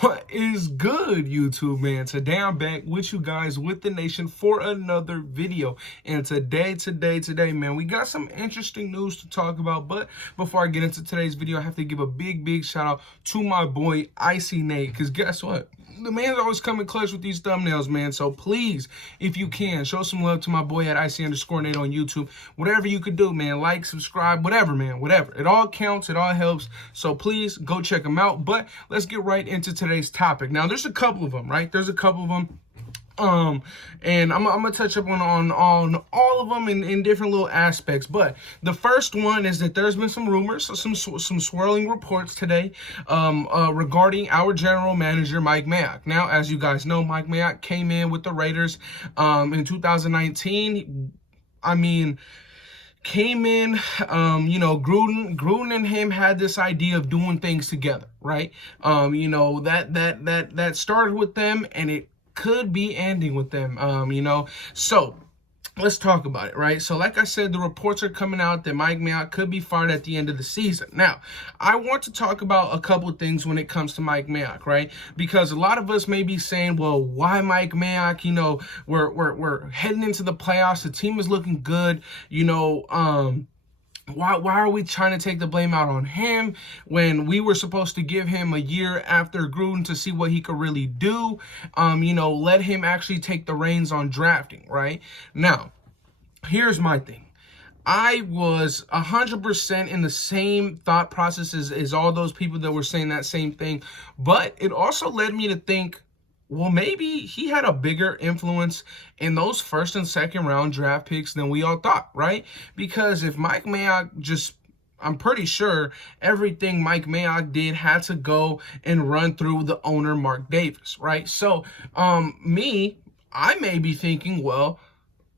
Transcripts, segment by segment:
What is good, YouTube, man? Today I'm back with you guys, with the nation, for another video. And today, man, we got some interesting news to talk about. But before I get into today's video, I have to give a big shout out to my boy Icy Nate. Because guess what? The man's always coming clutch with these thumbnails, man. So please, if you can, show some love to my boy at Icy_Nate on YouTube. Whatever you could do, man. Like, subscribe, whatever, man. Whatever. It all counts. It all helps. So please go check him out. But let's get right into today's topic. Now, there's a couple of them, right? There's a couple of them. And I'm gonna touch up on all of them in different little aspects. But the first one is that there's been some rumors, some swirling reports today, regarding our general manager Mike Mayock. Now, as you guys know, Mike Mayock came in with the Raiders, in 2019. I mean, came in, Gruden and him had this idea of doing things together, right? That started with them, and it could be ending with them, so let's talk about it, right? So like I said, the reports are coming out that Mike Mayock could be fired at the end of the season. Now, I want to talk about a couple of things when it comes to Mike Mayock, right? Because a lot of us may be saying, well, why Mike Mayock? We're heading into the playoffs. The team is looking good, why are we trying to take the blame out on him when we were supposed to give him a year after Gruden to see what he could really do? Let him actually take the reins on drafting, right? Now, here's my thing. I was 100% in the same thought process as all those people that were saying that same thing, but it also led me to think, well, maybe he had a bigger influence in those first and second round draft picks than we all thought, right? Because if Mike Mayock I'm pretty sure everything Mike Mayock did had to go and run through the owner, Mark Davis, right? So, I may be thinking, well,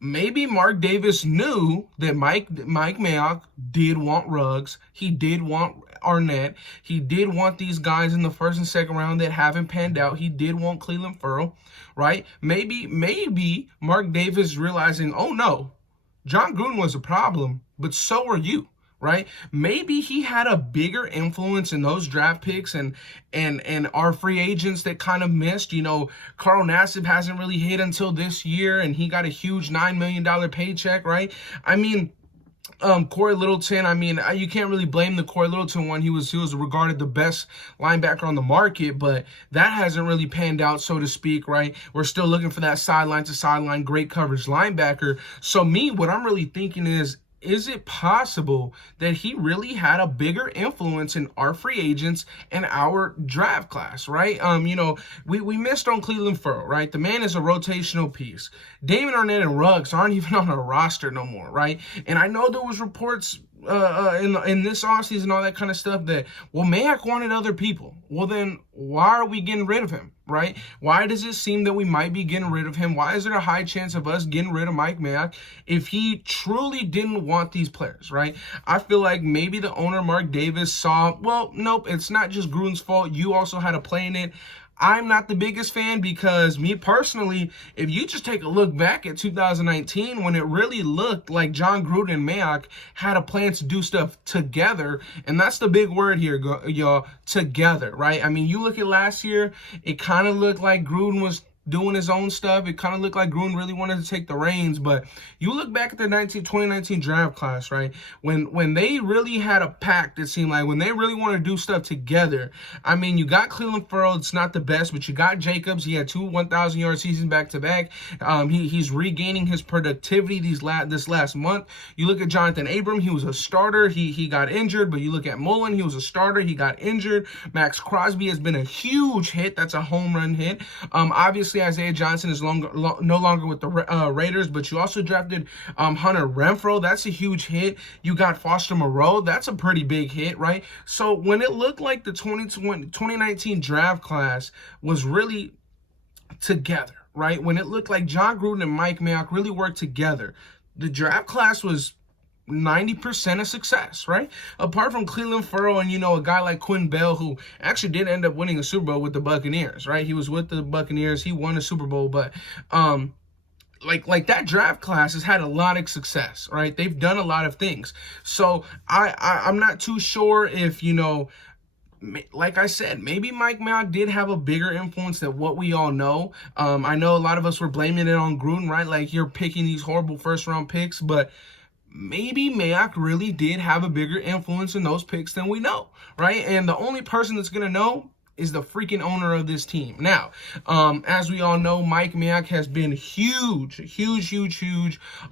maybe Mark Davis knew that Mike Mayock did want Ruggs. He did want Arnett. He did want these guys in the first and second round that haven't panned out. He did want Clelin Ferrell, right? Maybe Mark Davis realizing, oh no, John Gruden was a problem, but so are you, right? Maybe he had a bigger influence in those draft picks and our free agents that kind of missed. Carl Nassib hasn't really hit until this year, and he got a huge $9 million paycheck, right? I mean, Corey Littleton, you can't really blame the Corey Littleton one. He was regarded the best linebacker on the market, but that hasn't really panned out, so to speak, right? We're still looking for that sideline to sideline, great coverage linebacker. So what I'm really thinking is it possible that he really had a bigger influence in our free agents and our draft class, right? We missed on Clelin Ferrell, right? The man is a rotational piece. Damon Arnett and Ruggs aren't even on a roster no more, right? And I know there was reports in this offseason, all that kind of stuff, that, well, Mayock wanted other people. Well, then why are we getting rid of him, right? Why does it seem that we might be getting rid of him? Why is there a high chance of us getting rid of Mike Mayock if he truly didn't want these players, right? I feel like maybe the owner, Mark Davis, saw, well, nope, it's not just Gruden's fault. You also had a play in it. I'm not the biggest fan because, me personally, if you just take a look back at 2019, when it really looked like John Gruden and Mayock had a plan to do stuff together, and that's the big word here, y'all, together, right? You look at last year, it kind of looked like Gruden was doing his own stuff. It kind of looked like Gruden really wanted to take the reins, but you look back at the 2019 draft class, right? When they really had a pact, it seemed like, when they really wanted to do stuff together. You got Clelin Ferrell. It's not the best, but you got Jacobs. He had 2 1,000-yard seasons back-to-back. He's regaining his productivity this last month. You look at Jonathan Abram. He was a starter. He got injured, but you look at Mullen. He was a starter. He got injured. Max Crosby has been a huge hit. That's a home run hit. Obviously, Isaiah Johnson is no longer with the Raiders, but you also drafted Hunter Renfrow. That's a huge hit. You got Foster Moreau. That's a pretty big hit, right? So when it looked like the 2019 draft class was really together, right? When it looked like John Gruden and Mike Mayock really worked together, the draft class was 90% of success, right? Apart from Clelin Ferrell and, a guy like Quinn Bell, who actually did end up winning a Super Bowl with the Buccaneers, right? He was with the Buccaneers. He won a Super Bowl, but like that draft class has had a lot of success, right? They've done a lot of things. So I'm not too sure if, like I said, maybe Mike Mayock did have a bigger influence than what we all know. I know a lot of us were blaming it on Gruden, right? Like, you're picking these horrible first round picks, but maybe Mayock really did have a bigger influence in those picks than we know, right? And the only person that's going to know is the freaking owner of this team. Now, as we all know, Mike Mayock has been huge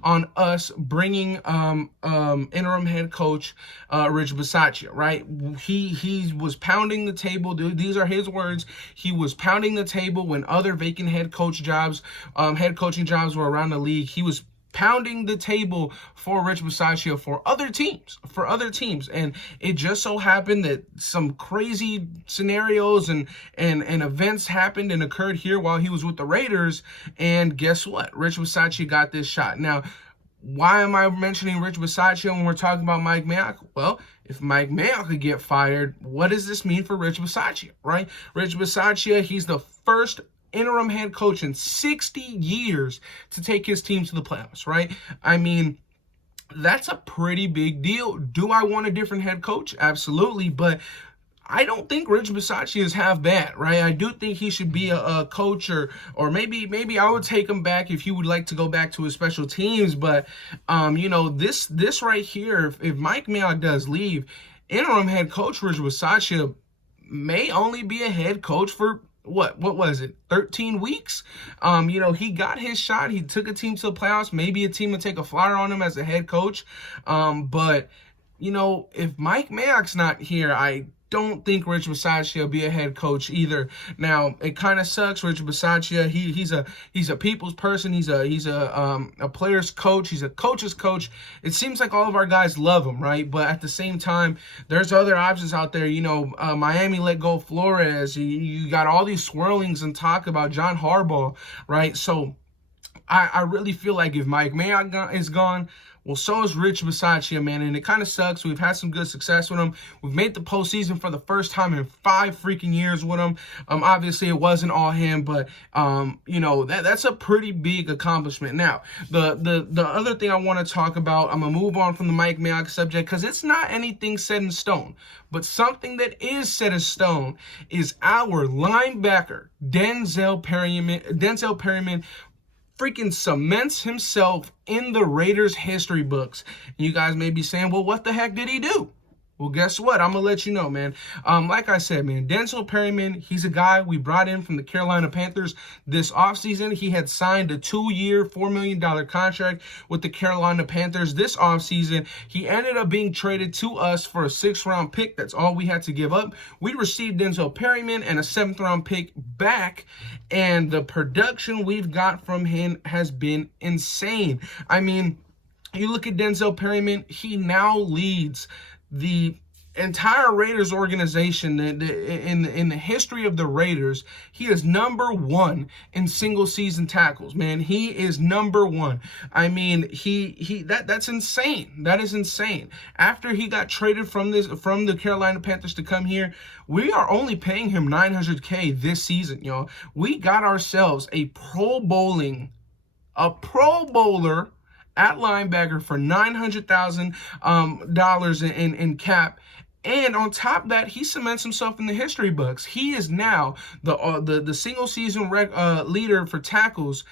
on us bringing interim head coach Rich Bisaccia, right? He was pounding the table. Dude, these are his words. He was pounding the table when other vacant head coaching jobs were around the league. He was pounding the table for Rich Bisaccia for other teams. And it just so happened that some crazy scenarios and events happened and occurred here while he was with the Raiders. And guess what? Rich Bisaccia got this shot. Now, why am I mentioning Rich Bisaccia when we're talking about Mike Mayock? Well, if Mike Mayock could get fired, what does this mean for Rich Bisaccia, right? Rich Bisaccia, he's the first interim head coach in 60 years to take his team to the playoffs, right? I mean, that's a pretty big deal. Do I want a different head coach? Absolutely, but I don't think Rich Bisaccia is half bad, right? I do think he should be a coach, or maybe I would take him back if he would like to go back to his special teams. But this right here, if Mike Mayock does leave, interim head coach Rich Bisaccia may only be a head coach for what was it, 13 weeks? He got his shot. He took a team to the playoffs. Maybe a team would take a flyer on him as a head coach. But if Mike Mayock's not here, I don't think Rich Bisaccia will be a head coach either. Now, it kind of sucks. Rich Bisaccia, he's a people's person. He's a player's coach. He's a coach's coach. It seems like all of our guys love him, right? But at the same time, there's other options out there. Miami let go Flores. You got all these swirlings and talk about John Harbaugh, right? So I really feel like if Mike Mayock is gone, well, so is Rich Bisaccia, man, and it kind of sucks. We've had some good success with him. We've made the postseason for the first time in 5 freaking years with him. Obviously, it wasn't all him, but that's a pretty big accomplishment. Now, the other thing I want to talk about, I'm gonna move on from the Mike Mayock subject because it's not anything set in stone, but something that is set in stone is our linebacker Denzel Perryman freaking cements himself in the Raiders history books. And you guys may be saying, well, what the heck did he do? Well, guess what? I'm going to let you know, man. Like I said, man, Denzel Perryman, he's a guy we brought in from the Carolina Panthers this offseason. He had signed a 2-year, $4 million contract with the Carolina Panthers this offseason. He ended up being traded to us for a 6th-round pick. That's all we had to give up. We received Denzel Perryman and a 7th-round pick back, and the production we've got from him has been insane. I mean, you look at Denzel Perryman, he now leads the entire Raiders organization. In the history of the Raiders, he is number 1 in single season tackles, man. He is number 1. I mean, that's insane. That is insane. After he got traded from the Carolina Panthers to come here, we are only paying him $900K this season, y'all. We got ourselves a Pro Bowler at linebacker for $900,000 in cap. And on top of that, he cements himself in the history books. He is now the single season leader for tackles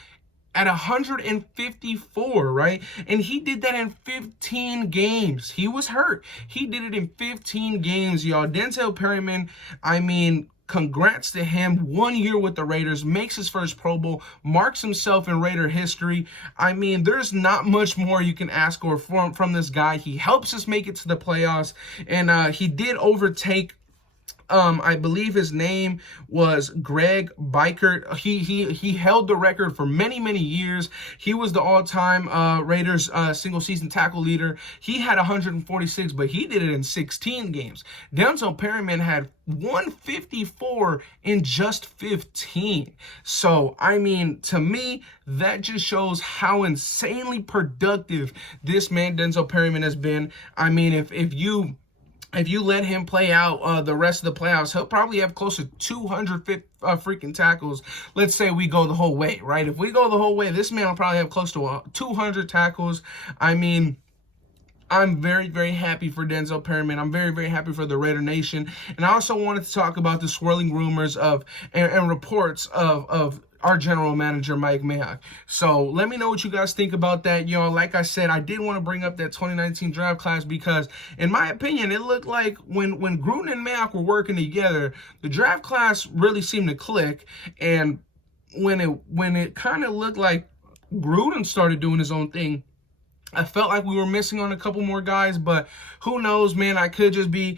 at 154, right? And he did that in 15 games. He was hurt. He did it in 15 games, y'all. Denzel Perryman, I mean, congrats to him. 1 year with the Raiders, makes his first Pro Bowl, marks himself in Raider history. I mean, there's not much more you can ask for from this guy. He helps us make it to the playoffs, and he did overtake I believe his name was Greg Bikert. He held the record for many years. He was the all-time Raiders single season tackle leader. He had 146, but he did it in 16 games. Denzel Perryman had 154 in just 15. So, I mean, to me, that just shows how insanely productive this man Denzel Perryman has been. I mean, if you let him play out the rest of the playoffs, he'll probably have close to 200 freaking tackles. Let's say we go the whole way, right? If we go the whole way, this man will probably have close to 200 tackles. I mean, I'm very, very happy for Denzel Perryman. I'm very, very happy for the Raider Nation. And I also wanted to talk about the swirling rumors of and reports of our general manager, Mayock. So let me know what you guys think about that, y'all. Like I said, I did want to bring up that 2019 draft class because, in my opinion, it looked like when Gruden and Mayock were working together, the draft class really seemed to click. And when it kind of looked like Gruden started doing his own thing, I felt like we were missing on a couple more guys, but who knows, man? I could just be,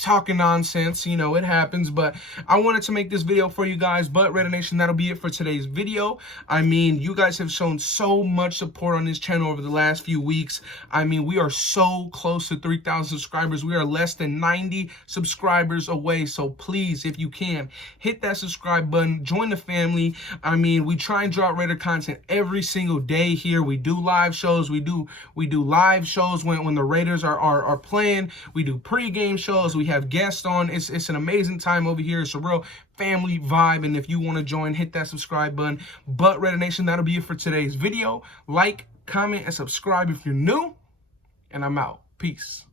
talking nonsense, it happens. But I wanted to make this video for you guys. But Raider Nation, that'll be it for today's video. I mean, you guys have shown so much support on this channel over the last few weeks. I mean, we are so close to 3,000 subscribers. We are less than 90 subscribers away. So please, if you can, hit that subscribe button, join the family. I mean, we try and drop Raider content every single day here. We do live shows. We do live shows when the Raiders are playing. We do pregame shows. We have guests on. It's an amazing time over here. It's a real family vibe. And if you want to join, hit that subscribe button. But Raider Nation, that'll be it for today's video. Like, comment, and subscribe if you're new. And I'm out. Peace.